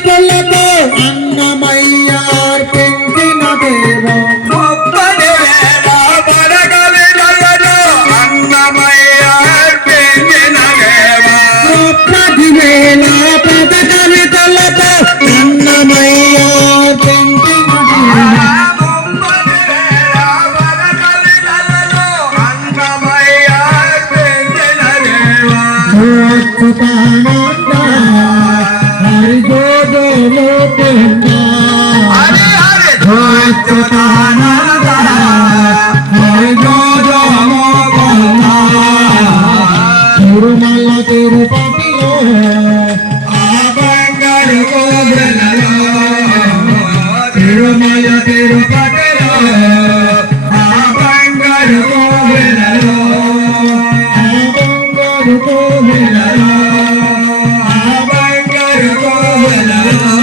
కొల్లతో అన్నమయ్యార్ పెంచిన దేవ ఒక్కడి వేళ పడగలిగలదు అన్నమయ్యార్ పెంచిన దేవ ఒక్కడి వేళ పదకలితలతో అన్నమయ్యార్ పెంచిన దేవ ఒక్కడి వేళ పడగలిగలదు అన్నమయ్యార్ పెంచిన దేవ మోక్షపానంద హరిజోదలో పెండా హరి హరి ధ్వజానంద హరిజోజమో కొండ తిరుమల తిరుపతిలో ఆ బంగారు కోవెలలో తిరుమల తిరుపతిలో ఆ బంగారు కోవెలలో ఆ బంగారు కోవెలలో ఆ బంగారు కోవెలలో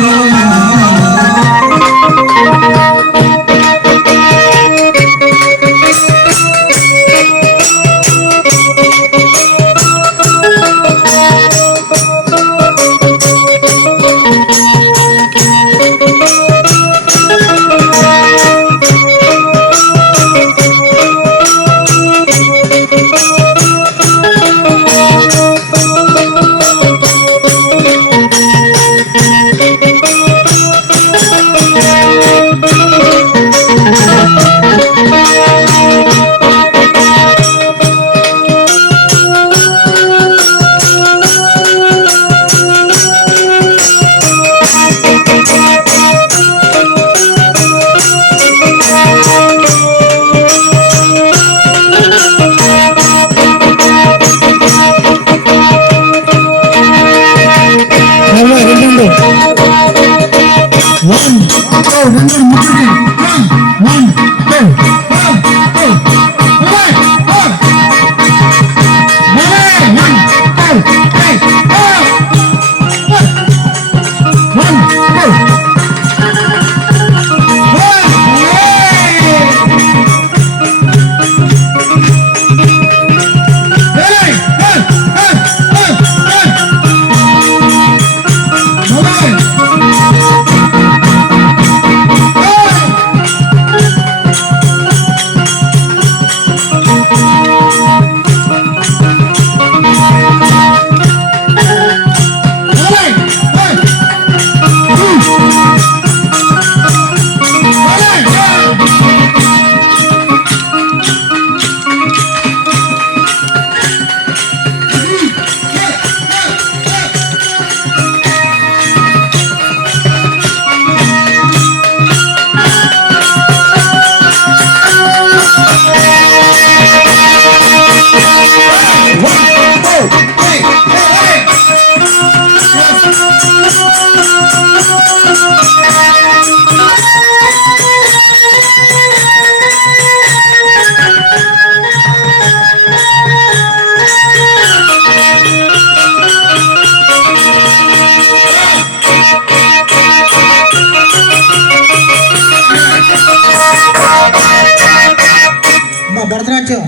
భరతనాట్యం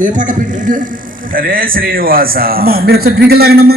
ఏ పాట పెట్టింటే హరే శ్రీనివాస మీరు ఒకసారి డ్రింక్ తాగండి అమ్మా.